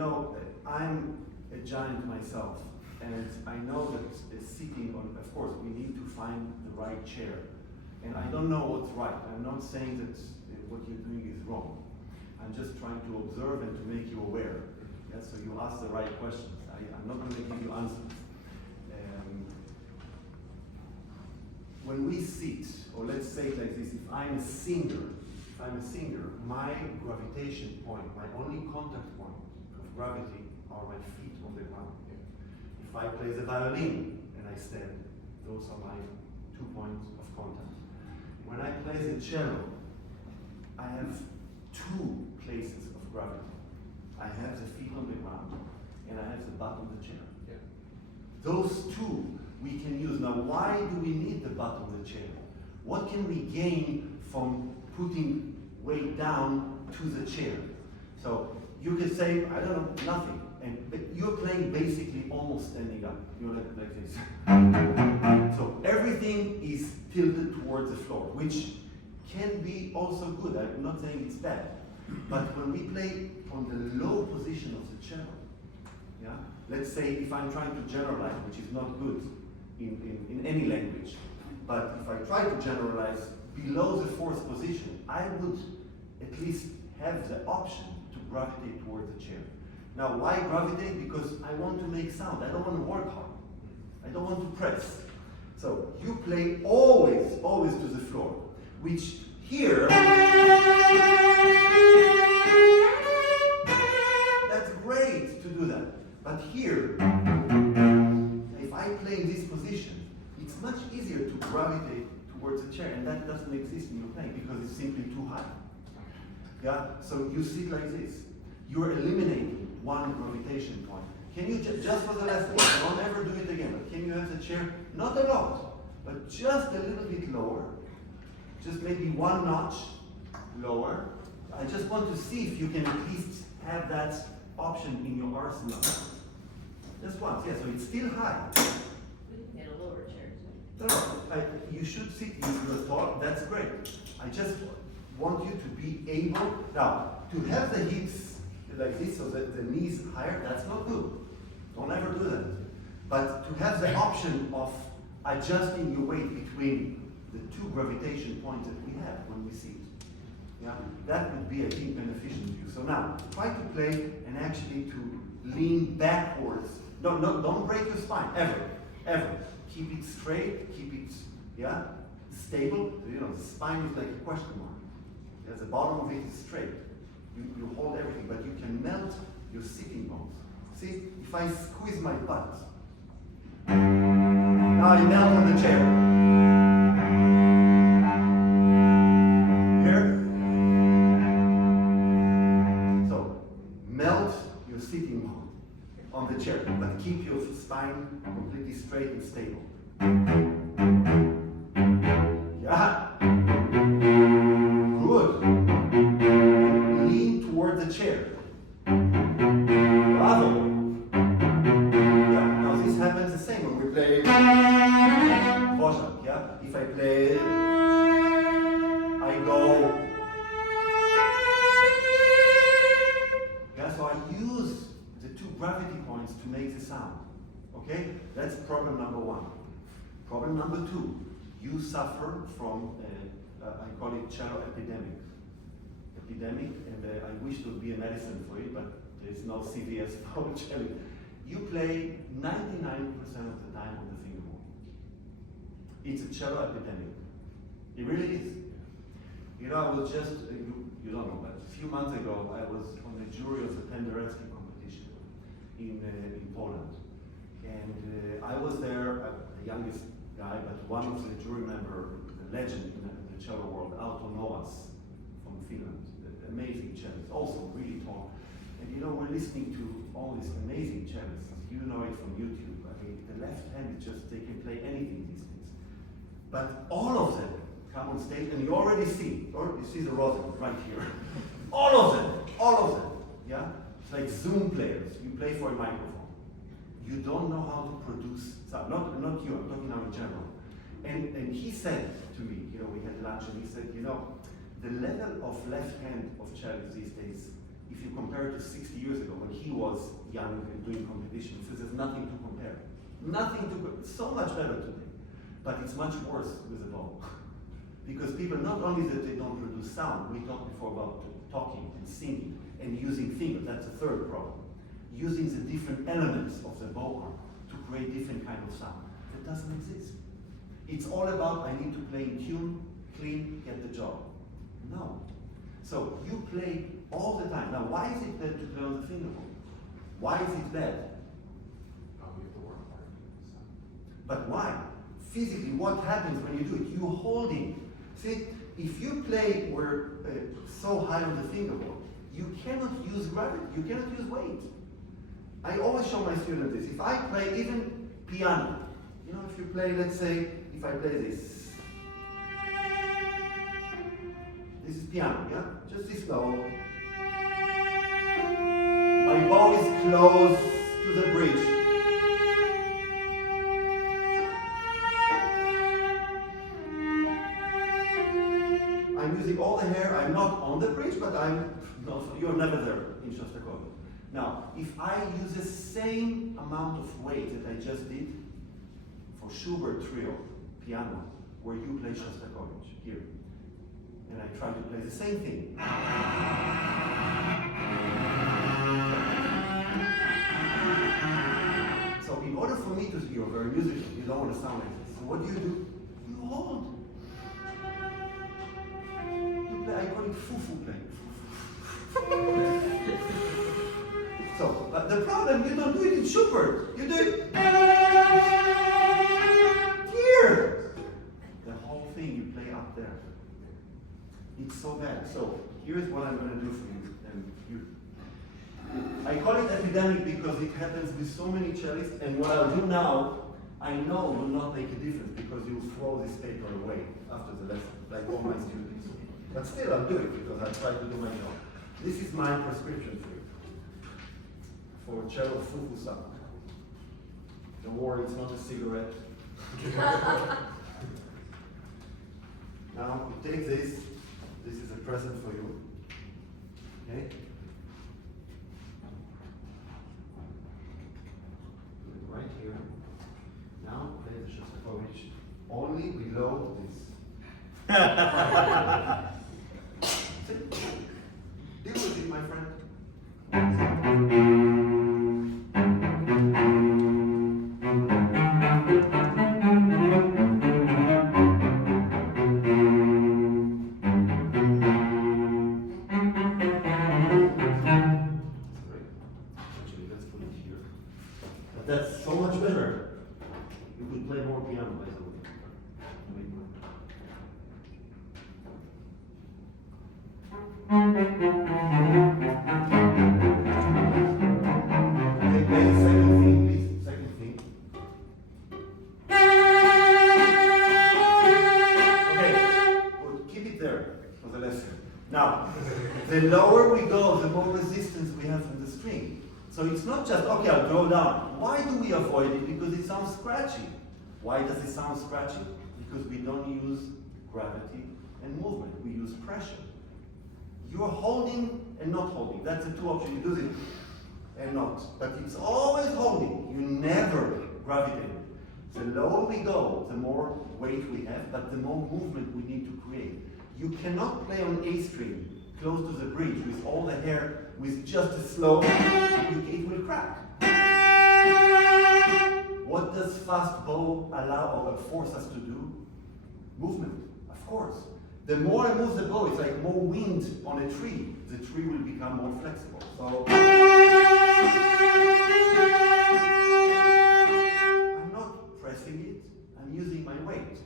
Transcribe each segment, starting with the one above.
know, I'm a giant myself, and I know that sitting on, of course, we need to find the right chair. And I don't know what's right. I'm not saying that what you're doing is wrong. I'm just trying to observe and to make you aware. Yeah? So you ask the right questions. I'm not going to give you answers. When we sit, or let's say it like this, if I'm a singer, my gravitation point, my only contact point of gravity are my feet on the ground. If I play the violin and I stand, those are my 2 points of contact. When I play the cello, I have 2 places of gravity. I have the feet on the ground and I have the butt on the chair. Yeah. Those 2 we can use. Now, why do we need the butt on the chair? What can we gain from putting weight down to the chair? So you could say, I don't know, nothing. But you're playing basically almost standing up. You're like this. So everything is tilted towards the floor, which can be also good. I'm not saying it's bad. But when we play on the low position of the cello, yeah, let's say if I'm trying to generalize, which is not good in any language, but if I try to generalize below the 4th position, I would at least have the option to gravitate towards the chair. Now, why gravitate? Because I want to make sound. I don't want to work hard. I don't want to press. So you play always to the floor, which here, that's great to do that. But here, if I play in this position, it's much easier to gravitate towards the chair, and that doesn't exist in your playing because it's simply too high. Yeah, so you sit like this. You're eliminating one gravitation point. Can you, just for the lesson, don't ever do it again, but can you have the chair, not a lot, but just a little bit lower, just maybe 1 notch lower. I just want to see if you can at least have that option in your arsenal. Just once, yeah, so it's still high. And a lower chair. No, you should sit, you're tall, that's great. I just want you to be able, now, to have the hips like this, so that the knees higher, that's not good. Don't ever do that. But to have the option of adjusting your weight between the 2 gravitation points that we have when we sit, yeah, that would be, I think, beneficial to you. So now, try to play and actually to lean backwards. Don't break your spine, ever. Keep it straight, keep it, yeah, stable. You know, the spine is like a question mark. Yeah, the bottom of it is straight. You hold everything, but you can melt your sitting bones. See, if I squeeze my butt, now I melt on the chair. Here. So, melt your sitting bone on the chair, but keep your spine completely straight and stable. Yeah. Good. Toward the chair. Bravo. Yeah, now this happens the same when we play Bojan, yeah? If I play, I go. Yeah, so I use the 2 gravity points to make the sound. Okay? That's problem number 1. Problem number 2, you suffer from, I call it cello epidemic. And I wish there would be a medicine for it, but there's no CVS for cello. You play 99% of the time on the fingerboard. It's a cello epidemic. It really is. You know, I was just, you don't know, but a few months ago, I was on the jury of the Penderecki competition in Poland. And I was there, the youngest guy, but one of the jury members, the legend in the cello world, Alto Noas from Finland. Amazing cellist, also really tall. And you know, we're listening to all these amazing cellists. You know it from YouTube. I mean, the left hand is just, they can play anything these days. But all of them come on stage, and you already see, or you see the Rosen right here. all of them, yeah? It's like Zoom players. You play for a microphone. You don't know how to produce sound. Not you, I'm talking now in general. And he said to me, you know, we had lunch, and he said, you know, the level of left hand of cellists these days if you compare it to 60 years ago when he was young and doing competition, he says there's nothing to compare. Nothing to, so much better today. But it's much worse with a bow. Because people, not only that they don't produce sound, we talked before about talking and singing and using fingers, that's the third problem. Using the different elements of the bow arm to create different kind of sound. That doesn't exist. It's all about, I need to play in tune, clean, get the job. No. So you play all the time. Now, why is it bad to play on the fingerboard? Why is it bad? We have to work hard. But why? Physically, what happens when you do it? You're holding. See, if you play where so high on the fingerboard, you cannot use gravity, you cannot use weight. I always show my students this. If I play even piano, you know, if you play, let's say, if I play this. This is piano, yeah? Just this low. My bow is close to the bridge. I'm using all the hair. I'm not on the bridge, but you're never there in Shostakovich. Now, if I use the same amount of weight that I just did for Schubert trio, piano, where you play Shostakovich, here, and I try to play the same thing. So in order for me to, you're very musical, you don't want to sound like this. So what do? You hold. I call it foo-foo playing. So, but the problem, you don't do it in Schubert. You do it here. The whole thing you play up there. It's so bad. So, here's what I'm going to do for you. I call it epidemic because it happens with so many cellists, and what I'll do now, I know will not make a difference because you'll throw this paper away after the lesson, like all my students. But still, I'll do it because I try to do my job. This is my prescription for you. For cello fufu sound. Don't worry, it's not a cigarette. Now, you take this. This is a present for you. Okay? Put it right here. Now, play the Shostakovich only below this. Deal with it, my friend. Actually, let's put it here. But that's so much better. You could play more piano, by the way. Okay, play the second thing, please. Second thing. Okay, good. Keep it there for the lesson. Now, the lower we go, the more resistance we have from the string. So it's not just, okay, I'll go down. Why do we avoid it? Because it sounds scratchy. Why does it sound scratchy? Because we don't use gravity and movement. We use pressure. You're holding and not holding. That's the two options. You do this and not. But it's always holding. You never gravitate. The lower we go, the more weight we have, but the more movement we need to create. You cannot play on A string, close to the bridge, with all the hair, with just a slow, it will crack. What does fast bow allow or force us to do? Movement, of course. The more I move the bow, it's like more wind on a tree. The tree will become more flexible. So I'm not pressing it, I'm using my weight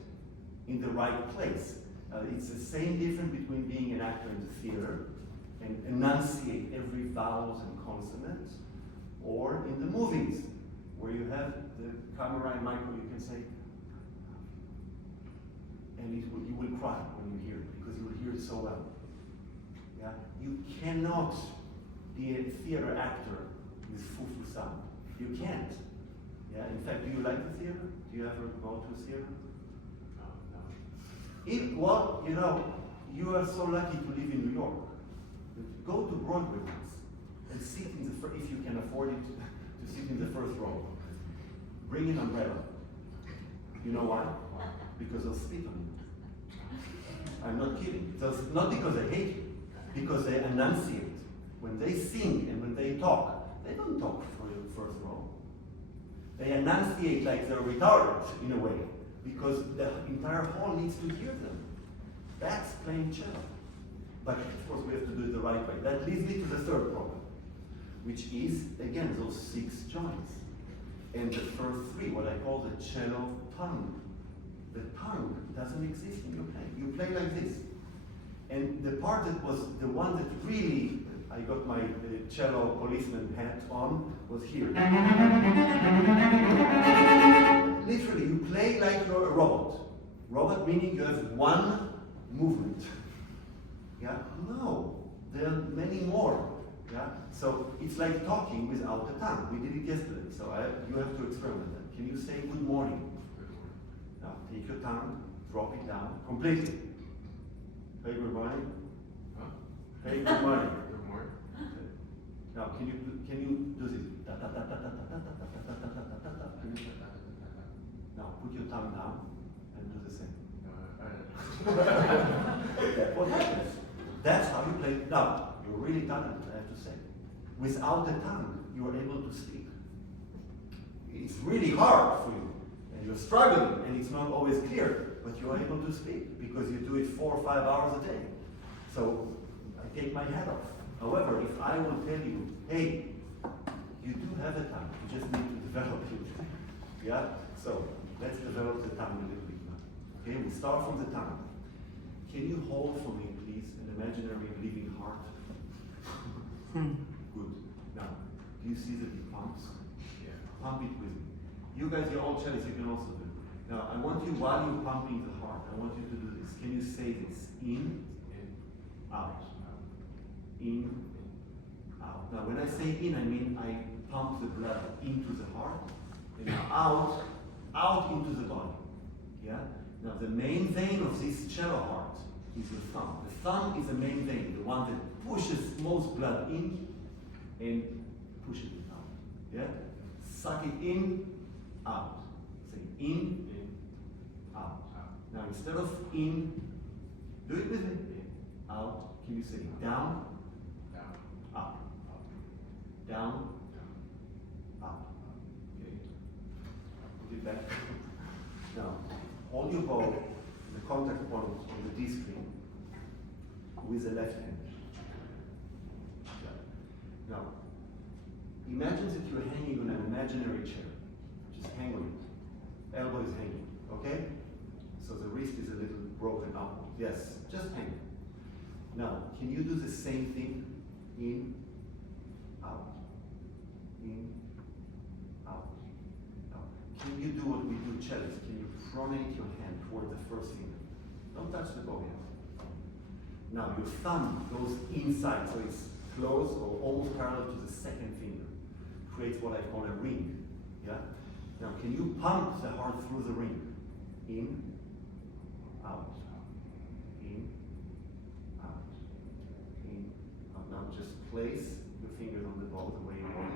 in the right place. It's the same difference between being an actor in the theater and enunciate every vowels and consonants, or in the movies, where you have the camera and microphone, you can say, and you will cry when you hear it, because you will hear it so well. Yeah? You cannot be a theater actor with fufu sound. You can't. Yeah? In fact, do you like the theater? Do you ever go to a theater? No. Well, you know, you are so lucky to live in New York. Go to Broadway once and sit in the if you can afford it to sit in the first row. Bring an umbrella. You know why? Because they'll spit on you. I'm not kidding. Not because I hate you, because they enunciate. When they sing and when they talk, they don't talk for the first row. They enunciate like they're retarded in a way, because the entire hall needs to hear them. That's playing cello. But of course we have to do it the right way. That leads me to the third problem, which is, again, those 6 joints. And the first 3, what I call the cello tongue. The tongue doesn't exist in your playing. You play like this. And the part that was the one that really, I got my cello policeman hat on, was here. Literally, you play like you're a robot. Robot meaning you have one movement. Yeah? No, there are many more. Yeah? So it's like talking without the tongue. We did it yesterday, so you have to experiment that. Can you say good morning? Now take your tongue, drop it down completely. Hey, good morning. Huh? Hey, good morning. Good morning. Okay. Now can you do this? Da, da, da, da, da, da, da, da, da, da, da, da, da, da. Can you- Now put your tongue down and do the same. That's what happens. That's how you play. Now, you're really talented, I have to say. Without the tongue, you are able to speak. It's really hard for you, and you're struggling, and it's not always clear, but you're able to speak because you do it 4 or 5 hours a day. So I take my hat off. However, if I will tell you, hey, you do have a tongue, you just need to develop it. Yeah? So let's develop the tongue a little bit now. Okay, we start from the tongue. Can you hold for me, please, an imaginary living heart? Good. Now, do you see that it pumps? Yeah. Pump it with me. You guys, you're all cellists, you can also do it. Now, I want you, while you're pumping the heart, I want you to do this. Can you say this? In, out. In, out. Now, when I say in, I mean I pump the blood into the heart, and now out into the body. Yeah? Now, the main vein of this cello heart is the thumb. The thumb is the main vein, the one that pushes most blood in and pushes it out. Yeah? Suck it in, out. Say in, out. Now, instead of in, do it with me. Out. Can you say down, up, down, up? Okay. Put it back. Now, hold your bow, the contact point on the D string, with the left hand. Now, imagine that you're hanging on an imaginary chair. Just hang on it. Elbow is hanging, okay? So the wrist is a little broken upward. Yes, just hang. Now, can you do the same thing? In, out, in, out, out. Can you do what we do cellists? Can you pronate your hand toward the first finger? Don't touch the bow yet. Now, your thumb goes inside, so it's close or almost parallel to the second finger. Creates what I call a ring. Yeah? Now, can you pump the heart through the ring? In, out, in, out, in, out. Now, just place your fingers on the bow the way you want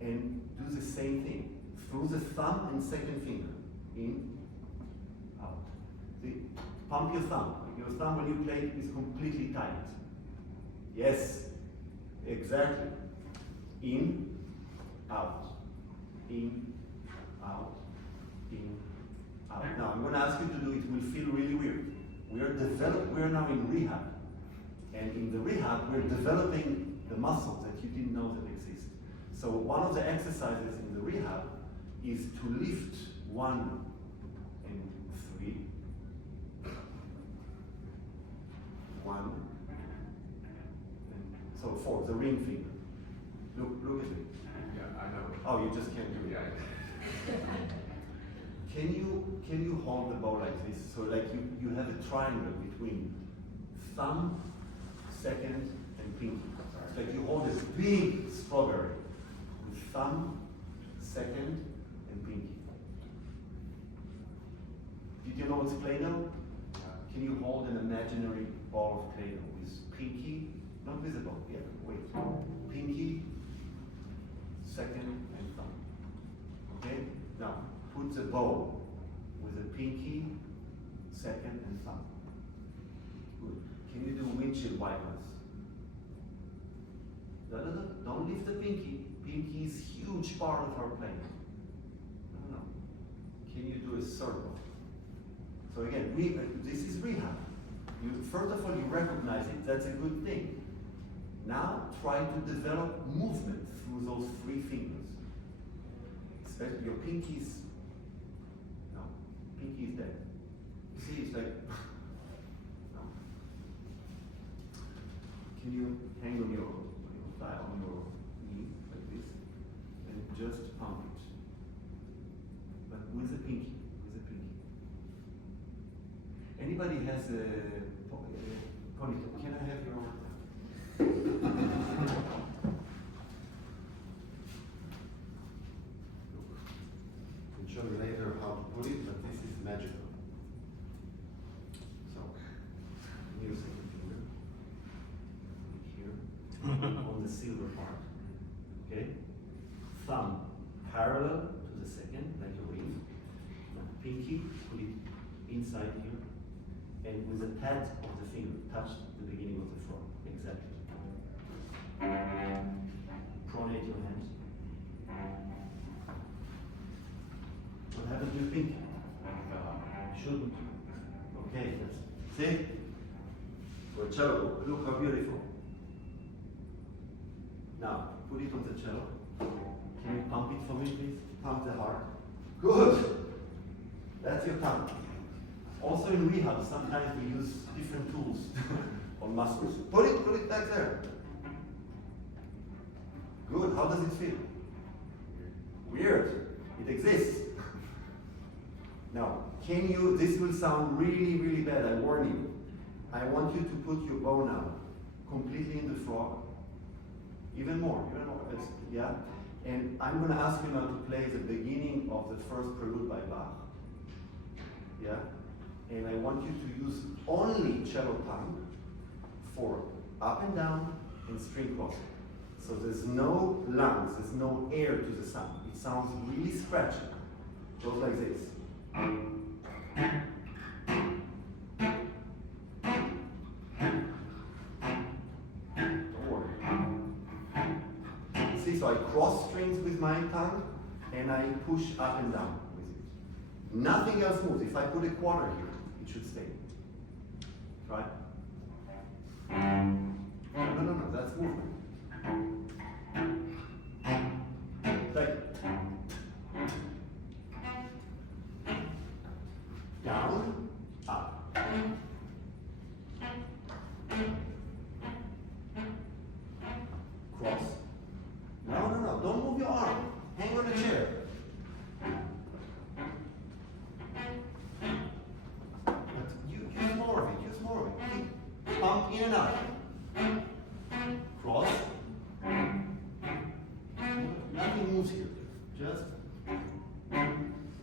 it, and do the same thing through the thumb and second finger. In, out. See? Pump your thumb. Your thumb, when you play, is completely tight. Yes, exactly. In, out, in, out, in, out. Now, I'm going to ask you to do it. It will feel really weird. We are now in rehab. And in the rehab, we're developing the muscles that you didn't know that exist. So one of the exercises in the rehab is to lift 1 and 3. 1 and so 4, the ring finger. Look at me. Yeah, I know. Oh, you just can't do it. Yeah. Can you hold the bow like this? So like you have a triangle between thumb, second, and pinky. It's like you hold a big strawberry with thumb, second, and pinky. Did you know what's Play-Doh? Can you hold an imaginary ball of Play-Doh with pinky, Not visible. Yeah, wait. Pinky, second, and thumb. Okay? Now, put the bow with the pinky, second, and thumb. Good. Can you do windshield wipers? Don't lift the pinky. Pinky is huge part of our playing. No. Can you do a circle? So again, this is rehab. First of all, you recognize it. That's a good thing. Now try to develop movement through those three fingers. Especially your pinkies. No, pinky is dead. You see, it's like. No. Can you hang on your thigh on your knee like this, and just pump it, but with the pinky. Anybody has a ponytail? Can I have your? I'll show you later how to put it, but this is magical. So, give me a second finger. Here, on the silver part. Okay? Thumb parallel to the second, like a ring. Pinky, put it inside here. And with the pad of the finger, touch the beginning of the frog. Exactly. Pronate your hands. What happened to your pinky? Shouldn't. Okay, that's see? For a cello, look how beautiful. Now, put it on the cello. Can you pump it for me, please? Pump the heart. Good. That's your tongue. Also in rehab, sometimes we use different tools on muscles. Put it back there. Good, how does it feel? Weird, it exists. Now, this will sound really, really bad, I warn you. I want you to put your bow now completely in the frog. Even more, yeah? And I'm gonna ask you now to play the beginning of the first prelude by Bach. Yeah? And I want you to use only cello tongue for up and down and string crossing. So there's no lungs, there's no air to the sound. It sounds really scratchy. Goes like this. Don't worry. See, so I cross strings with my tongue and I push up and down with it. Nothing else moves. If I put a quarter here, it should stay. Try. No, that's movement. Like down, up. Cross. No, don't move your arm. Hang on a chair. Use more of it. Pump in and out. Cross. Nothing moves here. Just.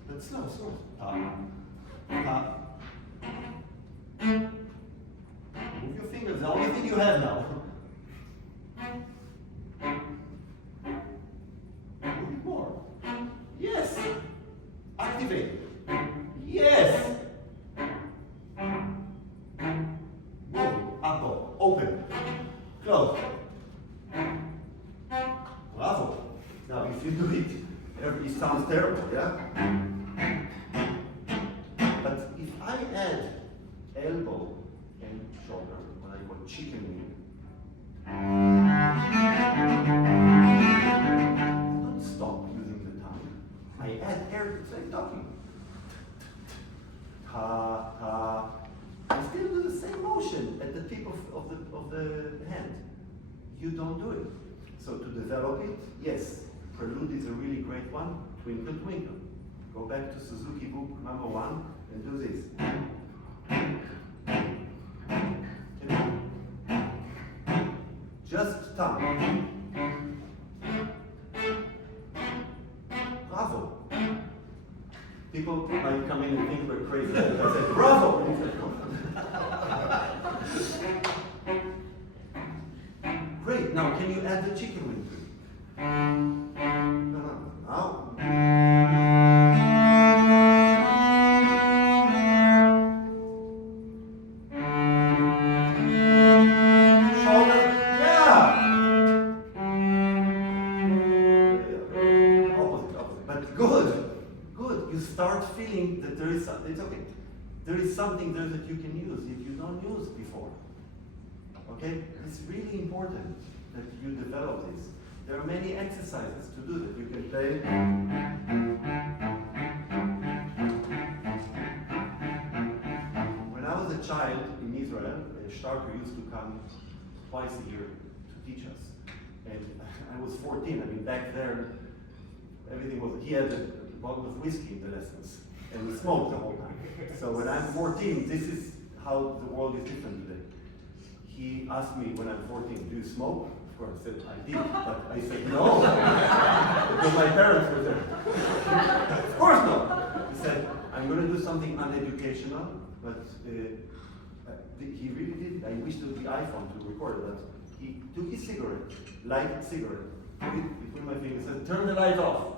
But slow. Up. Move your fingers. The only thing you have now. Move it more. Yes. Activate. Yes. Up, open, close. Bravo. Now, if you do it sounds terrible, yeah? But if I add elbow and shoulder, what I call chicken wing, don't stop using the tongue. I add air, it's like talking. Ta, ta. I still do the same motion at the tip of the hand. You don't do it. So to develop it, yes, prelude is a really great one. Twinkle, twinkle. Go back to Suzuki book number 1 and do this. Just tongue. Bravo. People might come in and think we're crazy. I said, bravo! will add the chicken wing to it. No, no, now. Shoulder, yeah. Opposite. But good. You start feeling that there is something. It's okay. There is something there that you can use if you don't use before. Okay? It's really important that you develop this. There are many exercises to do that. You can play. When I was a child in Israel, a Starker used to come twice a year to teach us. And I was 14. I mean, back there, everything was, he had a bottle of whiskey in the lessons. And we smoked the whole time. So when I'm 14, this is how the world is different today. He asked me when I'm 14, do you smoke? Of course, I said, I did, but I said no, because my parents were there. Of course not. He said, I'm going to do something uneducational, but he really did it. I wish there would be iPhone to record that. He took his cigarette, lighted cigarette, put it between my fingers, and said, turn the light off.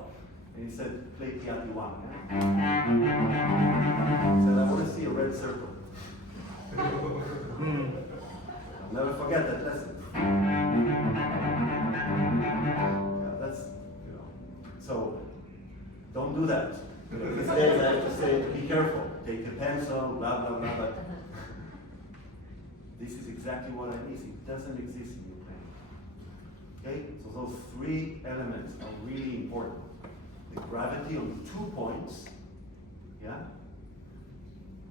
And he said, play Piatti 1. He said, I want to see a red circle. I'll never forget that lesson. Yeah, that's, so don't do that. These days I have to say, be careful. Take a pencil, blah, blah, blah, blah. This is exactly what I miss. It doesn't exist in your playing. Okay? So those three elements are really important. The gravity on 2 points, yeah?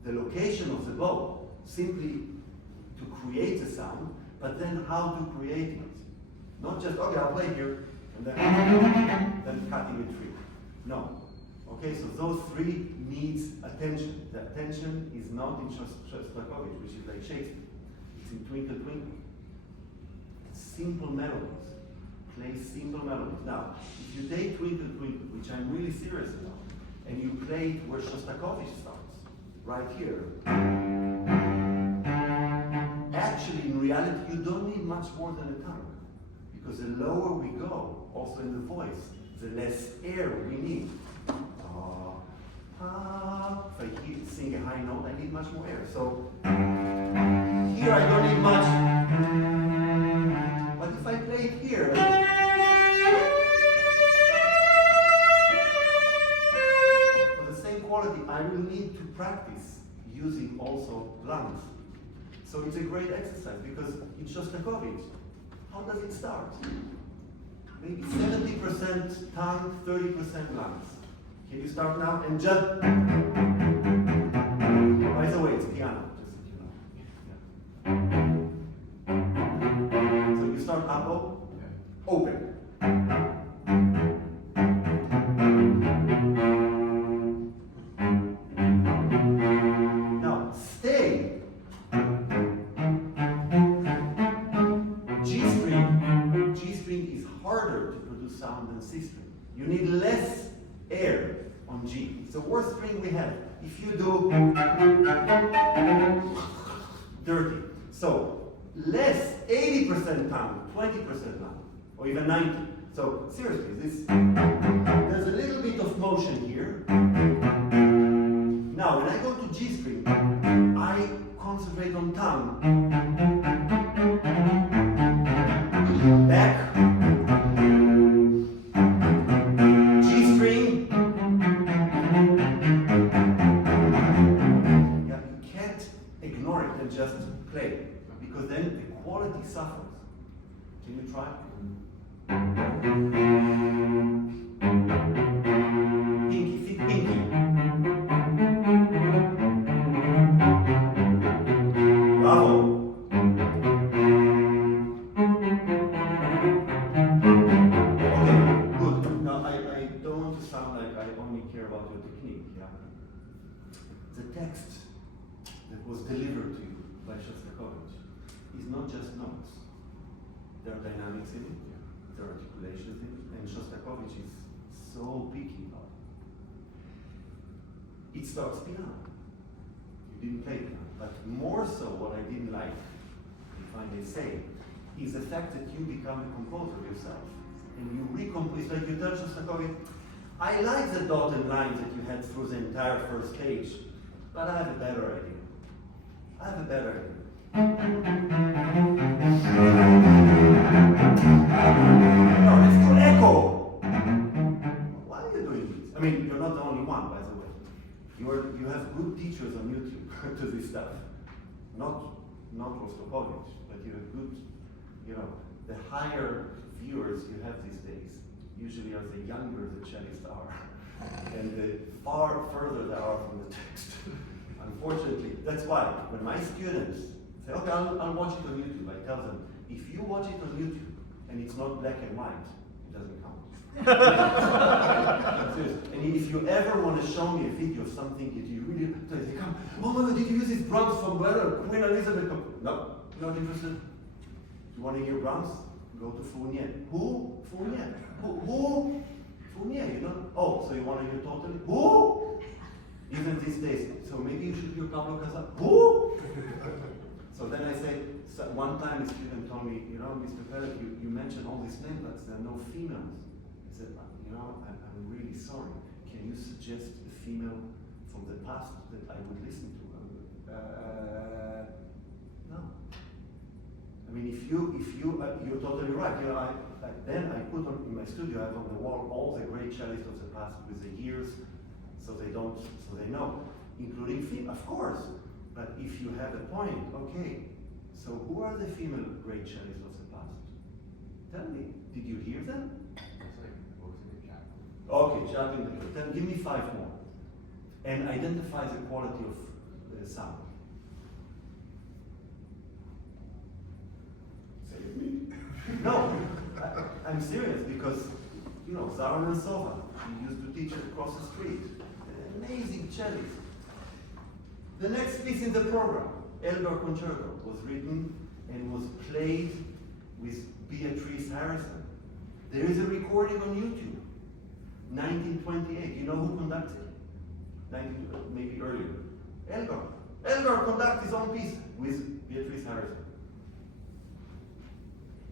The location of the bow, simply to create a sound, but then how to create it. Not just, okay, I'll play here, and then cutting a tree. No. Okay, so those three needs attention. The attention is not in Shostakovich, which is like Shakespeare. It's in Twinkle Twinkle. Simple melodies. Play simple melodies. Now, if you take Twinkle Twinkle, which I'm really serious about, and you play it where Shostakovich starts, right here, actually, in reality, you don't need much more than a tongue. Because the lower we go, also in the voice, the less air we need. If I sing a high note, I need much more air. So here I don't need much. But if I play it here, for the same quality, I will need to practice using also lungs. So it's a great exercise because in Shostakovich, how does it start? Maybe 70% tongue, 30% lungs. Can you start now and just? By the way, it's piano, just so you start up, open. Now stay. G string is harder to produce sound than C string. You need less air on G. It's the worst string we have. If you do dirty. So less 80% tongue, 20% lung, or even 90. So seriously, there's a little bit of motion here. Now when I go to G string, I concentrate on tongue. Back. G string. Yeah, you can't ignore it and just play, because then the quality suffers. Can you try? Pinky, feet, pinky. Bravo. About your technique, yeah? The text that was delivered to you by Shostakovich is not just notes. There are dynamics in it, there are articulations in it, and Shostakovich is so picky about it. It starts piano. You didn't play piano, but more so what I didn't like, if I may say, is the fact that you become a composer yourself. And you recompose, like you tell Shostakovich, I like the dotted lines that you had through the entire first page, but I have a better idea. I have a better idea. No, let's do echo. Why are you doing this? I mean, you're not the only one, by the way. You have good teachers on YouTube to this stuff. Not Shostakovich, but you have good, the higher viewers you have these days usually are the younger the cellists are, and the far further they are from the text. Unfortunately, that's why when my students say, okay, I'll watch it on YouTube, I tell them, if you watch it on YouTube and it's not black and white, it doesn't count. And if you ever want to show me a video of something that you really, they come, oh my God, did you use these drums from Queen Elizabeth? No, not interested. You want to hear drums? Go to Fournier. Who? Fournier. Who? Fournier, you know? Oh, so you want to hear totally? Who? Even these days. So maybe you should hear Pablo Casal. Who? So then I say, so one time a student told me, Mr. Peled, you mentioned all these names, but there are no females. I said, I'm really sorry. Can you suggest a female from the past that I would listen to? No. I mean, if you're totally right. Then I put on in my studio, I have on the wall all the great cellists of the past with the years, so they know, including female, of course. But if you have a point, okay. So who are the female great cellists of the past? Tell me, did you hear them? Okay, Chaplin. Then give me 5 more, and identify the quality of the sound. Save me. No, I'm serious because Zaran and Sova, he used to teach across the street. An amazing cellist. The next piece in the program, Elgar Concerto, was written and was played with Beatrice Harrison. There is a recording on YouTube, 1928. You know who conducted? Maybe earlier. Elgar. Elgar conducted his own piece with Beatrice Harrison.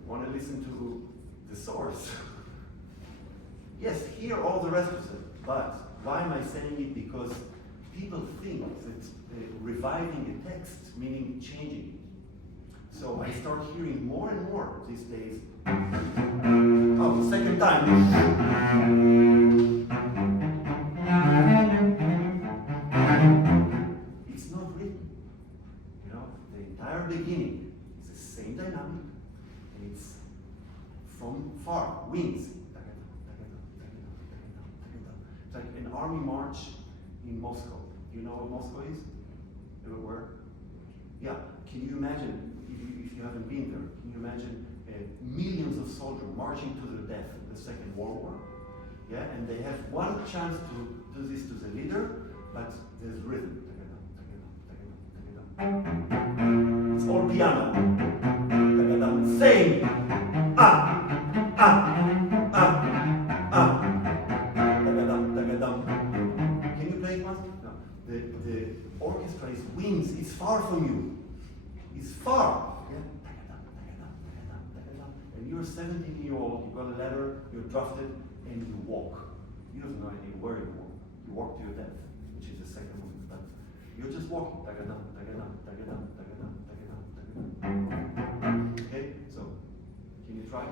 Want to listen to the source? Yes, hear all the rest of it. But why am I saying it? Because people think that reviving a text, meaning changing it. So I start hearing more and more these days. Oh, second time. It's not written. The entire beginning is the same dynamic. It's from far, winds. It's like an army march in Moscow. Do you know what Moscow is? Everywhere? Yeah. Can you imagine, if you haven't been there, can you imagine millions of soldiers marching to their death in the Second World War? Yeah, and they have one chance to do this to the leader, but there's rhythm. It's all piano. Same. Can you play it once? No. The orchestra is wings. It's far from you. It's far. Yeah. And you're 17-year-old. You got a letter. You're drafted, and you walk. You have no idea where you walk. You walk to your death, which is the second movement. But you're just walking. Okay, so can you try?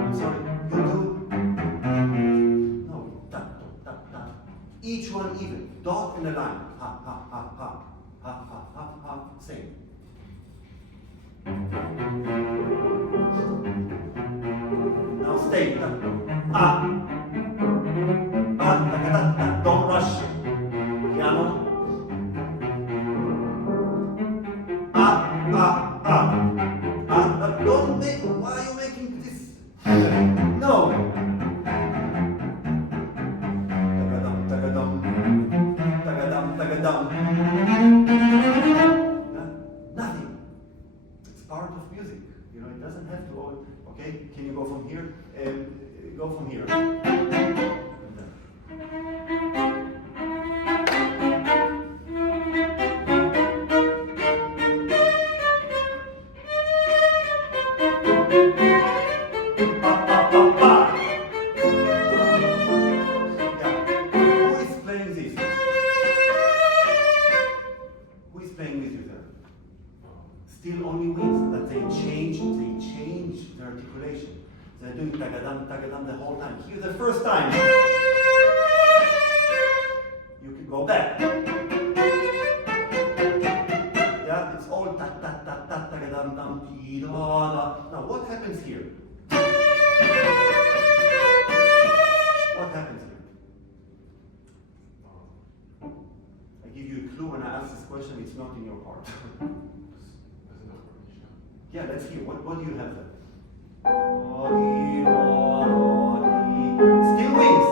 I'm sorry, you do? No, tap, tap, tap. Each one even, dot in a line. Ha, ha, ha, ha, ha, ha, ha, ha, same. Now stay. Don't rush. Piano. Don't make. Why are you making this? No. Nothing. It's part of music. It doesn't have to always. Okay, can you go from here? Go from here. Still only wings, but they change the articulation. They're doing tagadam, tagadam the whole time. Here the first time, you can go back. Yeah, it's all ta ta ta ta tagadam dam ti da da. Now what happens here? What happens here? I give you a clue when I ask this question, it's not in your part. Yeah, let's hear. What do you have there? Still wings.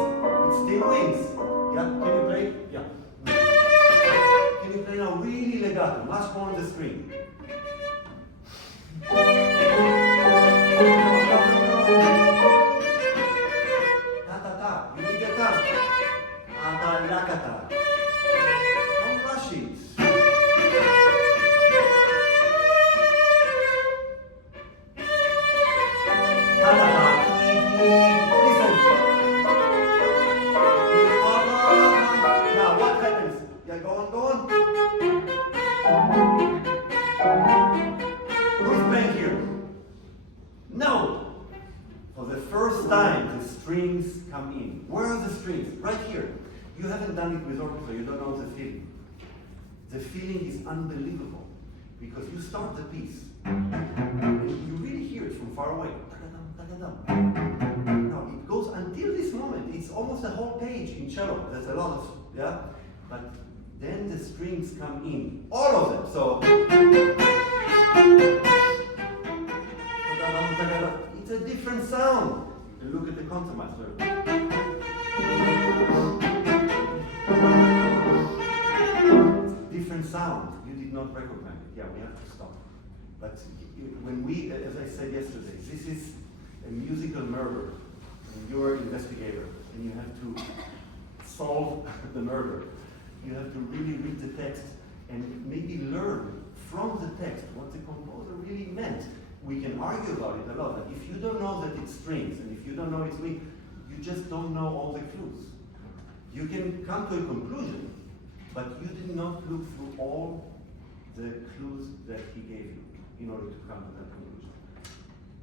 It's still wings. Yeah, can you play? Yeah. Can you play now really legato, much more on the string? Ta ta ta. You need the ta. Ta ta la ka ta. Don't rush it. Now what happens? Yeah, go on. Who's playing here? No! For the first time, the strings come in. Where are the strings? Right here. You haven't done it with orchestra, you don't know the feeling. The feeling is unbelievable because you start the piece and you really hear it from far away. Now it goes until this moment. It's almost a whole page in cello. There's a lot of, yeah? But then the strings come in. All of them. So it's a different sound. And look at the concertmaster. Different sound. You did not recognize it. Yeah, we have to stop. But when we, as I said yesterday, this is a musical murder. And you're an investigator, and you have to solve the murder. You have to really read the text and maybe learn from the text what the composer really meant. We can argue about it a lot, but if you don't know that it's strings, and if you don't know it's wing, you just don't know all the clues. You can come to a conclusion, but you did not look through all the clues that he gave you in order to come to that conclusion.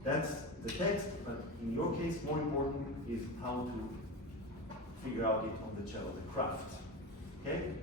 That's the text, but in your case, more important is how to figure out it on the cello, the craft. Okay?